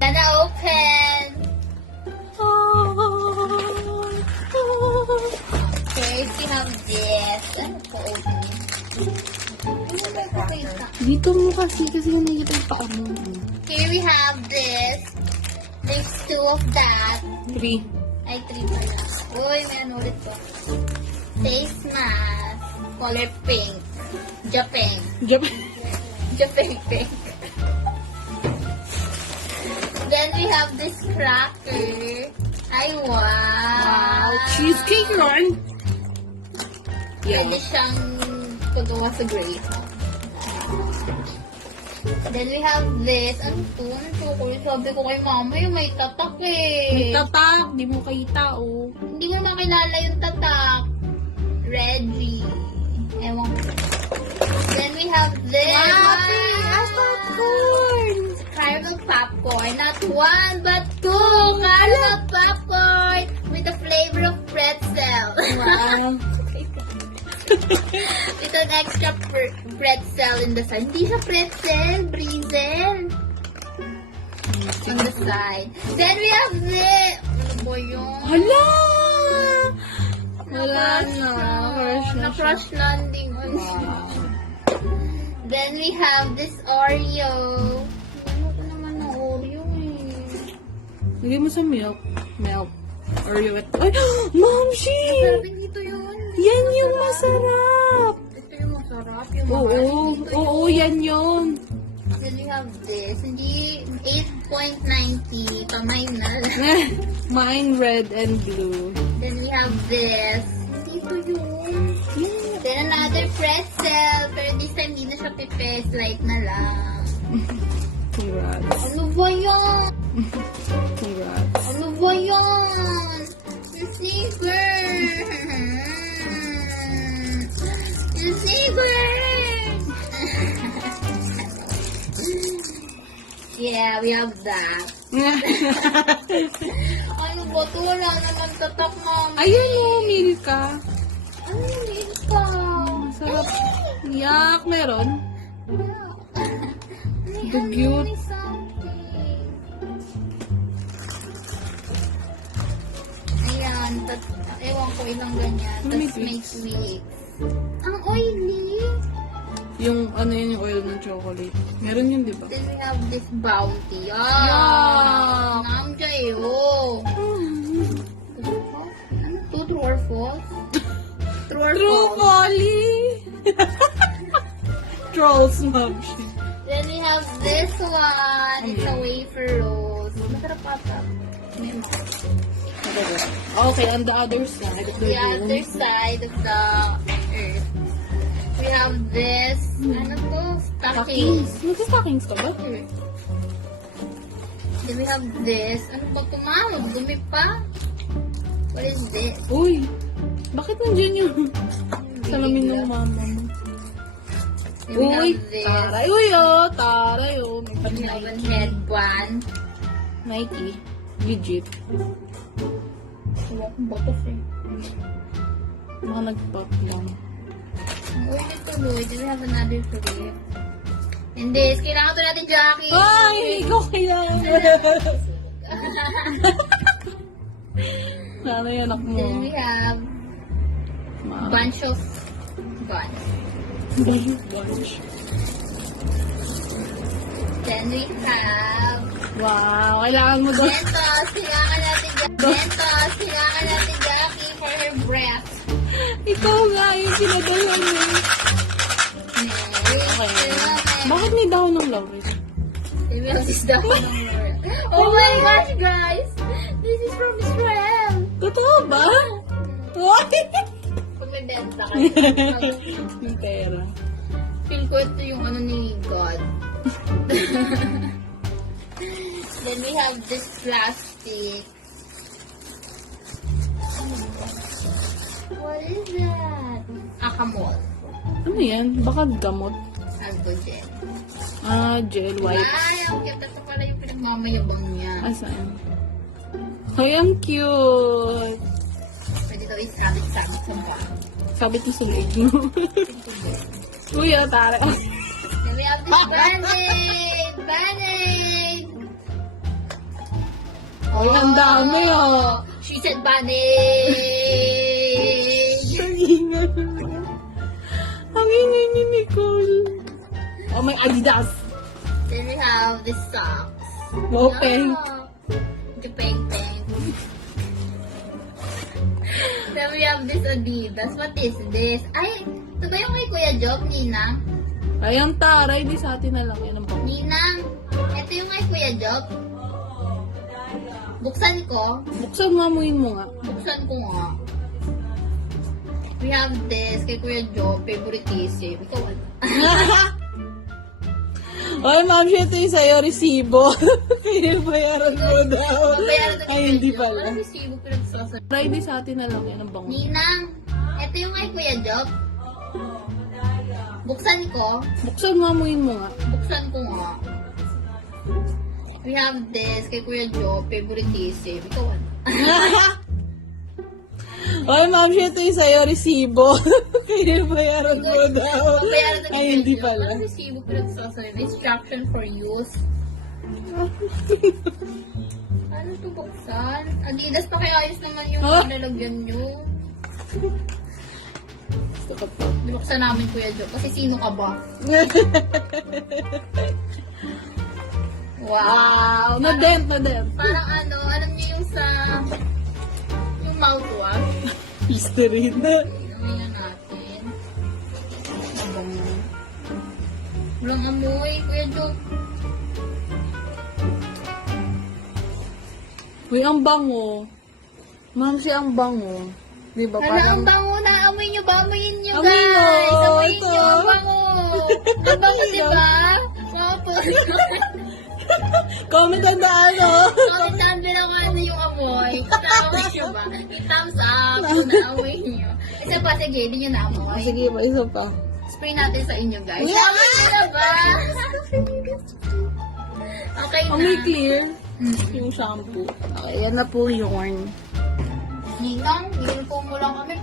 Gonna open. Okay, we have this. Ano po open? Dito mo kasi yung nakikita yung paa mo. Here we have this. There's 2 of that. 3. Ay, 3 pala. Uy, may ano ulit po. Face mask. Color pink. Japeng. Japeng pink. Then we have this cracker. Ay, wow. Cheesecake run. Pwede siyang pagawa sa grape. Then we have this. Ano to? Ano chocolate? Sabi ko kay mama yung may tatak eh. May tatak. Di mo kita, oh. Hindi ko makilala yung tatak. Reggie. Ewan ko. Then we have this. Popcorn. Caramel popcorn. Not 1, but 2. Caramel popcorn with the flavor of pretzel. Wow. With an extra pretzel in the side. Hindi siya pretzel, brinzel. On the side. Then we have this. Ano ba yun? Hala! Wala na. Na-crush landing. Wow. Then we have this Oreo. Ano ko naman na Oreo eh. Lagay mo sa milk. Milk. Oreo at... Ay! Momshi! Masarap din dito yun. Yan yung masarap! Ito yung masarap. Yung Oo. dito Oo, yan yun. Then we have this. Hindi 8.90. Pamay na. Mine red and blue. Then we have this. Dito yun. Then another pretzel. Pero this time hindi na siya pipes. Light na lang. Congrats. Ano ba yan? Congrats. Ano ba yan? Receiver! Receiver! Yeah, we have that. Ano ba ito? Wala naman tatak na. Ayun o, Milka. Ano yung ito? Masarap. Yak, meron. The cute. May something. Ayan. Ewan ko ilang ganyan. May Tapos may tweaks. tweaks. Ang oily. Yung ano yun, yung oil ng chocolate. Meron yun, di ba? Then we have this bounty. Yeah. Namjayo. Ano to? True or false? True or True, false? Polly! Trolls, Momshi. Then we have this one. It's a wafer roast. Masarap ata. Okay, on the other side of the The other side of the earth. We have this. Ano to? Stockings. Nagsa-stockings ka ba? Then we have this. Ano ba ito, ma'am? Dumi pa? What is this? Uy, bakit nandiyan yung salamin ng mama mo? Then we Uy, have this. taray. Uy, oh, taray, oh. May pang We have a Nike. headband. Nike. Legit. Wala akong batos eh. Mga nag-pop lang. Uy, ito tuloy. Then we have another three. And this, kailangan ito natin, Jackie. Ay, ikaw kailangan. Sana yung anak mo. Then we have bunch of buns. Bunch. Then we have Wow, kailangan mo daw. Mentos. Kailangan natin, Mentos. Kailangan natin, Jackie, for her breath. Ikaw nga yung pinadala mo. Okay. Bakit may daw ng laurel? Then we have this down. Oh my gosh, guys! This is from Israel. Totoo ba? What? Pag nabenta ka. Yung pera. Feel ko ito yung ano ni God. Then we have this plastic. What is that? Akamol. Ano yan? Baka gamot. Alcogen. Ah, gel wipes. Ay, ang cute. Ito pala yung pinagmamayabang niya. Asan? Ay, ang cute. Pwede daw isabit-sabit sa mukha. Sabit mo sa leg mo. Uy, tara. Then we have this Band-Aid! Band-Aid! Uy, ang dami, oh. She said bunny. Ang ingay. Ang ingay ni Nicole. Oh, may Adidas. Then we have the socks. Wow, pink. The pink. Then we have this Adidas. What is this? Ay, ito ba yung kay Kuya Job, Ninang? Ayan, taray. Di sa atin na lang yan ang bango. Ninang, ito yung kay Kuya Job. Buksan ko. Buksan mo, amuin mo nga. Buksan ko nga. We have this kay Kuya Job. Favoritism. Ikaw ano? Oy, ma'am, siya ito yung sa'yo, resibo. Pinabayaran mo daw. Babayaran ko ni Ay, Kuya hindi Job. pala. Ano resibo pinagsasabi? Try di sa atin na lang yan ang bango. Ninang, ito yung kay Kuya Job. Buksan ko. Buksan mo, amuin mo nga. Buksan ko nga. We have this kay Kuya Job. Favoritism. Ikaw ano? Oy, ma'am, siya ito yung sa'yo, resibo. Pinabayaran mo daw. Babayaran ko ni Ay, Kuya hindi Job. pala. Ano resibo pinagsasabi? Instruction for use. Ano to buksan? Adidas pa kaya ayos naman yung Huh? lalagyan nyo. Gusto ka pa. Binuksan namin Kuya Job. Kasi sino ka ba? Wow, na-dent. Parang ano, alam niyo yung sa yung mouthwash. History na. Inumin na natin. Mabango. Walang amoy, Kuya Job. Uy, ang bango. Ma'am, siya ang bango. Di ba? Hala, ang bango na. Amoy nyo ba? Amoyin nyo, Amoy guys. mo, Amoyin ito. nyo. Ang bango. Ang bango, di ba? Opo. Comment ang daan, oh. Comment din ako ano yung amoy. Naamoy nyo ba? I-thumbs up kung naamoy nyo. Isa pa, sige, hindi nyo naamoy. Sige pa, isa pa. Spray natin sa inyo, guys. Yeah. Amoy nyo na ba? Okay na. Amoy clear. Yung shampoo. Okay, yan na po yun. Ninang, ginpo mo lang kami.